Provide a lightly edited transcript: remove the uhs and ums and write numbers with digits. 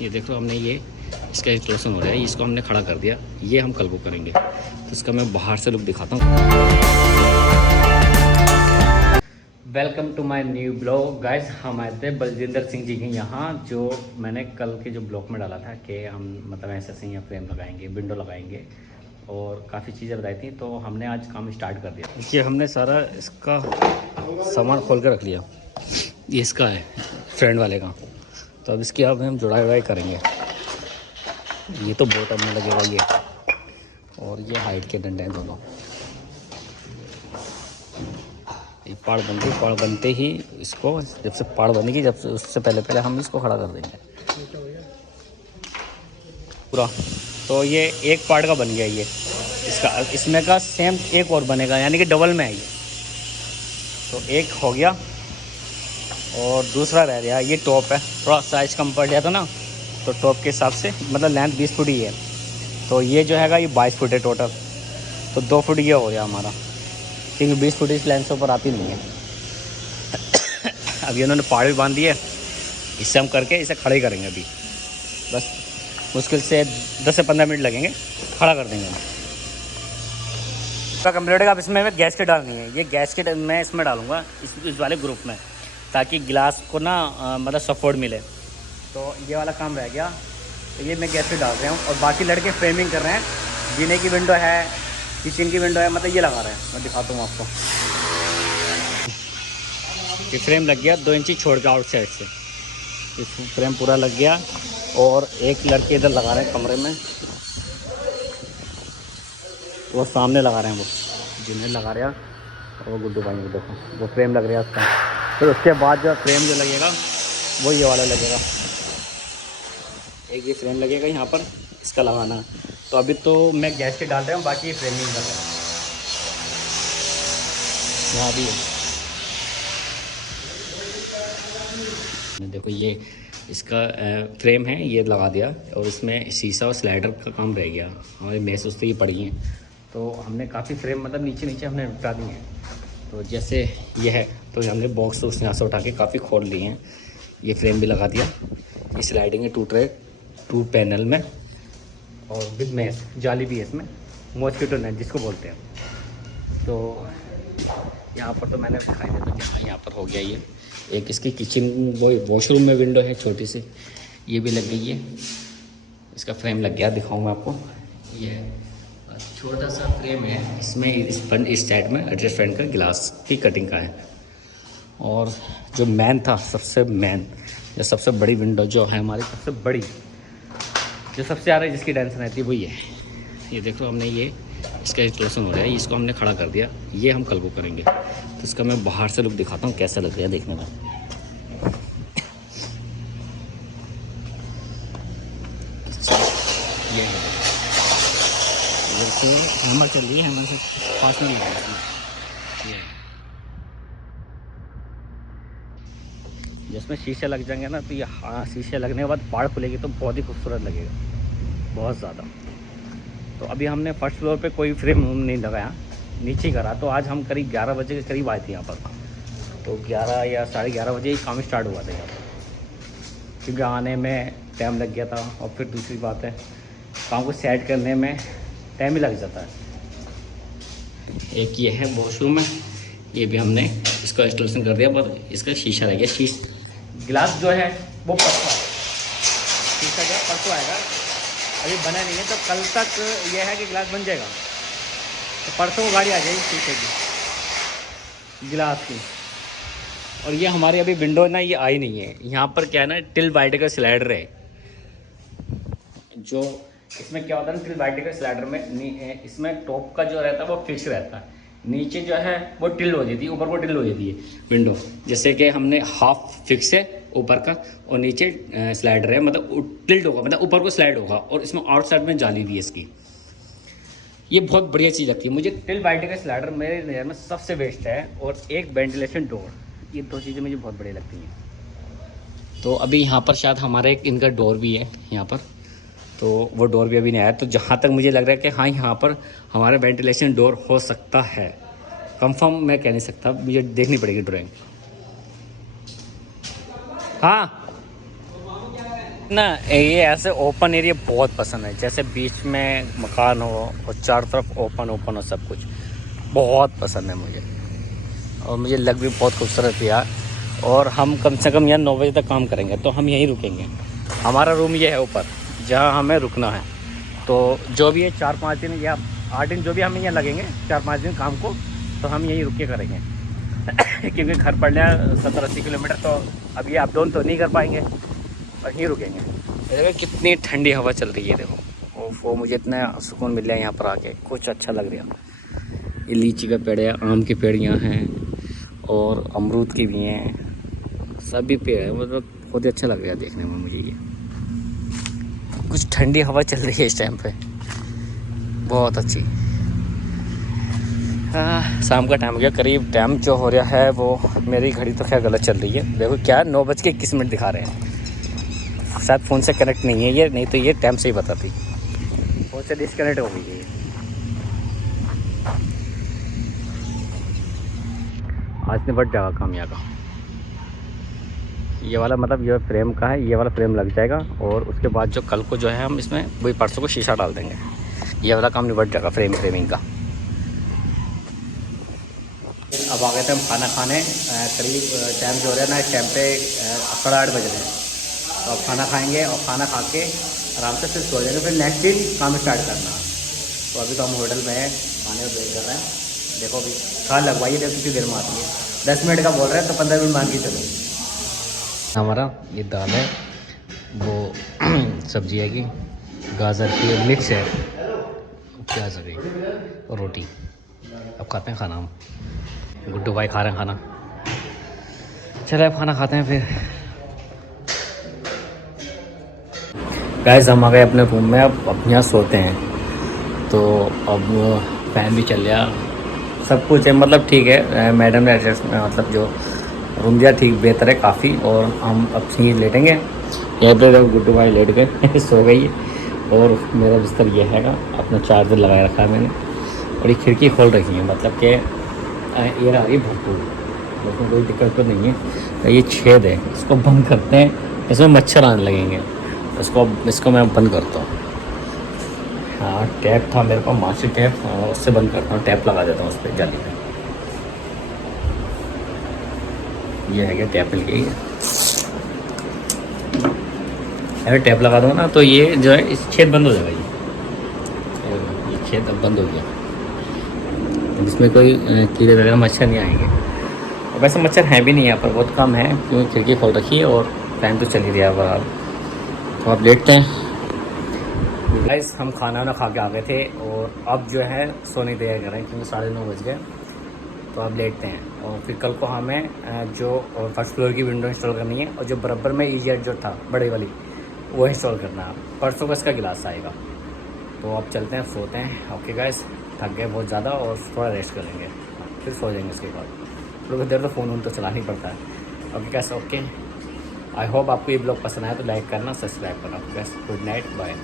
ये देखो हमने ये इसका इंस्टॉलेशन हो रहा है, इसको हमने खड़ा कर दिया, ये हम कल को करेंगे। तो इसका मैं बाहर से लुक दिखाता हूँ। Welcome to my new blog guys. हम आए थे बलजिंदर सिंह जी के यहाँ, जो मैंने कल के जो ब्लॉग में डाला था कि हम मतलब ऐसे यहाँ फ्रेम लगाएंगे, विंडो लगाएंगे और काफ़ी चीज़ें बताई थी। तो हमने आज काम स्टार्ट कर दिया। देखिए हमने सारा इसका सामान खोल कर रख लिया। ये इसका है फ्रेंड वाले का। तो अब इसकी अब हम जुड़ाई वड़ाई करेंगे। ये तो बॉटम में लगेगा ये, और ये हाइट के डंडे हैं दोनों। ये पाड़ बनते ही इसको, जब से पाड़ बनेगी जब से उससे पहले हम इसको खड़ा कर देंगे पूरा। तो ये एक पार्ट का बन गया ये, इसमें का सेम एक और बनेगा, यानी कि डबल में है ये। तो एक हो गया और दूसरा रह गया। ये टॉप है, थोड़ा साइज़ कम पड़ गया था ना, तो टॉप के हिसाब से मतलब लेंथ 20 फुट ही है। तो ये जो हैगा ये 22 फुट है टोटल। तो 2 फुट ये हो गया हमारा, क्योंकि 20 फुट इस लेंथ से ऊपर आती नहीं है। अभी उन्होंने पाड़ भी बांध दिए, इससे हम करके इसे खड़े करेंगे। अभी बस मुश्किल से 10 से 15 मिनट लगेंगे, खड़ा कर देंगे हम। इसका कंप्लीट। अब इसमें गैस किट डालनी है। ये गैस किट मैं इसमें डालूँगा, इस वाले ग्रुप में, ताकि गिलास को ना मतलब सपोर्ट मिले। तो ये वाला काम रह गया। तो ये मैं गैस किट डाल रहा हूँ और बाकी लड़के फ्रेमिंग कर रहे हैं। जीने की विंडो है, किचन की विंडो है, मतलब ये लगा रहे हैं। मैं दिखाता हूँ आपको। ये फ्रेम लग गया 2 इंची छोड़ के आउटसाइड से, ये फ्रेम पूरा लग गया। और एक लड़के इधर लगा रहे हैं कमरे में, वो सामने लगा रहे हैं, वो जिन्हें लगा रहे हैं। और वो गुड्डू भाई को देखो, वो फ्रेम लग रहा है उसका। फिर उसके बाद जो फ्रेम जो लगेगा वो ये वाला लगेगा। एक ये फ्रेम लगेगा यहाँ पर, इसका लगाना है। तो अभी तो मैं गैस के डाल रहा हूँ, बाकी ये फ्रेमिंग कर रहा हूँ। यहाँ भी है, देखो ये इसका फ्रेम है, ये लगा दिया। और इसमें शीशा और स्लाइडर का काम रह गया। हमारी मेस उससे ही पड़ी हैं, तो हमने काफ़ी फ्रेम मतलब नीचे हमने निपटा दिए हैं। तो जैसे ये है, तो हमने बॉक्स उस यहाँ से उठा के काफ़ी खोल लिए हैं। ये फ्रेम भी लगा दिया। ये स्लाइडिंग है 2 पैनल में, और विद मेस जाली भी है इसमें, मॉस्किटो नेट जिसको बोलते हैं। तो यहाँ पर तो मैंने दिखाई दिया था कि हाँ यहाँ पर हो गया ये। एक इसकी किचन वॉशरूम में विंडो है छोटी सी, ये भी लग गई है। इसका फ्रेम लग गया, दिखाऊँ मैं आपको। ये छोटा सा फ्रेम है, इसमें इस साइड में एडजस्ट फैन का गिलास की कटिंग का है। और जो मेन था, सबसे बड़ी विंडो जो है हमारी, सबसे बड़ी, जो सबसे ज़्यादा जिसकी टेंशन रहती है वो ये है। ये देखो हमने ये इसका इंस्टॉलेशन हो रहा है, इसको हमने खड़ा कर दिया, ये हम कल को करेंगे। तो इसका मैं बाहर से लुक दिखाता हूँ कैसा लग रहा है देखने में। ये है इधर से हैमर चल रही है, हैमर से फास्ट नहीं लगा। ये जिसमें शीशे लग जाएंगे ना, तो ये हाँ शीशे लगने के बाद पाड़ खुलेगी तो बहुत ही खूबसूरत लगेगा, बहुत ज़्यादा। तो अभी हमने फर्स्ट फ्लोर पे कोई फ्रेम नहीं लगाया, नीचे करा। तो आज हम करीब 11 बजे के करीब आए थे यहाँ पर। तो 11 या 11:30 बजे ही काम स्टार्ट हुआ था यहाँ पर, क्योंकि आने में टाइम लग गया था। और फिर दूसरी बात है, काम को सेट करने में टाइम ही लग जाता है। एक ये है वॉशरूम में, ये भी हमने इसका इंस्टॉलेशन कर दिया, पर इसका शीशा रह गया। गिलास जो है वो परसों आएगा, शीशा जो है परसों आएगा, अभी बना नहीं है। तो कल तक ये है कि गिलास बन जाएगा, तो परसों गाड़ी आ जाएगी शीशे की, गिलास की। और ये हमारी अभी विंडो ना ये आई नहीं है। यहाँ पर क्या है ना, टिल बाइट का स्लाइडर है। जो इसमें क्या होता है ना, टिल बाइट का स्लाइडर में इसमें टॉप का जो रहता है वो फिक्स रहता है, नीचे जो है वो टिल हो जाती है, ऊपर को टिल हो जाती है विंडो। जैसे कि हमने हाफ फिक्स है ऊपर का, और नीचे स्लाइडर है, मतलब टिल्ट होगा, मतलब ऊपर को स्लाइड होगा। और इसमें आउटसाइड में जाली भी है इसकी। ये बहुत बढ़िया चीज़ लगती है मुझे। टिल बाइट का स्लाइडर मेरे नज़र में सबसे बेस्ट है, और एक वेंटिलेशन डोर, ये 2 चीज़ें मुझे बहुत बढ़िया लगती हैं। तो अभी यहाँ पर शायद हमारे एक इनका डोर भी है यहाँ पर, तो वो डोर भी अभी नहीं आया। तो जहाँ तक मुझे लग रहा है कि हाँ यहाँ पर हमारा वेंटिलेशन डोर हो सकता है, कंफर्म मैं कह नहीं सकता, मुझे देखनी पड़ेगी ड्राइंग। हाँ ना ये ऐसे ओपन एरिया बहुत पसंद है, जैसे बीच में मकान हो और चारों तरफ ओपन ओपन हो, सब कुछ बहुत पसंद है मुझे। और मुझे लग भी बहुत खूबसूरत है यार। और हम कम से कम यार 9 बजे तक काम करेंगे, तो हम यहीं रुकेंगे। हमारा रूम ये है ऊपर जहाँ हमें रुकना है। तो जो भी है 4-5 दिन या 8 दिन जो भी हमें यहाँ लगेंगे, 4-5 दिन काम को, तो हम यहीं रुक के करेंगे। क्योंकि घर पड़ लिया 70-80 किलोमीटर, तो अब ये अप डाउन तो नहीं कर पाएंगे और यहीं रुकेंगे। देखो कितनी ठंडी हवा चल रही है, देखो वो मुझे इतना सुकून मिल रहा है यहाँ पर आके, कुछ अच्छा लग रहा है। ये लीची का पेड़ है, आम के पेड़ यहाँ हैं और अमरूद के भी हैं, सभी पेड़ है। मतलब बहुत ही अच्छा लग रहा है देखने में मुझे। ये कुछ ठंडी हवा चल रही है इस टाइम पे, बहुत अच्छी। हाँ, शाम का टाइम हो गया करीब। टाइम जो हो रहा है वो, मेरी घड़ी तो खैर गलत चल रही है। देखो क्या 9:21 दिखा रहे हैं। शायद फ़ोन से कनेक्ट नहीं है ये, नहीं तो ये टाइम से ही बताती। फ़ोन से डिस्कनेक्ट हो गई है ये। आज ने बढ़ जाएगा काम यहाँ का। ये वाला मतलब ये फ्रेम का है, ये वाला फ्रेम लग जाएगा और उसके बाद जो कल को जो है हम इसमें वही परसों को शीशा डाल देंगे। ये वाला काम निपट जाएगा फ्रेमिंग का। अब आ गए थे हम खाना खाने। करीब टाइम जो हो रहा है ना, इस टाइम पे 8:30 बज रहे हैं। तो अब खाना खाएंगे और खाना खा के आराम से फिर सो जाएंगे, फिर नेक्स्ट दिन काम स्टार्ट करना। तो अभी तो हम होटल में हैं, खाने को वेट कर रहे हैं। देखो अभी खा लगवाइए, देखो कितनी देर में आती है। 10 मिनट का बोल रहे हैं तो 15 मिनट मान के चलो। हमारा ये दाल है, वो सब्जी है कि गाजर की मिक्स है, प्याज है और रोटी। अब खाते हैं खाना हम। गुड्डू भाई खा रहे हैं खाना। चलो अब खाना खाते हैं फिर। गाइस हम आ गए अपने रूम में, अब यहाँ सोते हैं। तो अब फैन भी चल रहा, सब कुछ है, मतलब ठीक है। मैडम ने एडजस्ट मतलब जो रूम दिया ठीक बेहतर है काफ़ी। और हम अब यहीं लेटेंगे। यहाँ पर गुड्डू भाई लेट गए सो गई। और मेरा बिस्तर ये हैगा, अपना चार्जर लगाए रखा है मैंने। और ये खिड़की खोल रखी है, मतलब कि एयर आ रही है भरपूर, उसमें कोई दिक्कत तो नहीं है। ये छेद है, इसको बंद करते हैं, इसमें मच्छर आने लगेंगे। इसको मैं बंद करता हूँ। हाँ, टैप था मेरे पास, मास्टर टैप, उससे बंद करता हूँ। टैप लगा देता हूँ उस पर जाली पे। ये है क्या टैप मिल गई है। अगर टैप लगा दो ना तो ये जो है इस छेद बंद हो जाएगा। ये छेद अब बंद हो गया, इसमें कोई कीड़े वगैरह मच्छर नहीं आएंगे। और वैसे मच्छर हैं भी नहीं यहाँ पर, बहुत कम है, क्योंकि खिड़की खोल रखी है और फैन तो चल ही रहा है बाहर। तो आप लेटते हैं। गाइस हम खाना वाना खा के आ गए थे और अब जो है सोने की तैयारी कर रहे हैं, क्योंकि 9:30 बज गए। तो अब लेटते हैं। और फिर कल को हमें जो फर्स्ट फ्लोर की विंडो इंस्टॉल करनी है, और जो बराबर में ईजेट जो था बड़ी वाली, वो इंस्टॉल करना है। परसों का इसका गिलास आएगा। तो अब चलते हैं, सोते हैं। ओके गाइस, थक गए बहुत ज़्यादा और थोड़ा रेस्ट करेंगे, फिर सो जाएंगे। उसके बाद थोड़ी देर तो फ़ोन तो चलाना ही पड़ता है। Okay guys, okay. I hope आपको ये ब्लॉग पसंद आया तो लाइक करना, सब्सक्राइब करना। Guys good night, bye.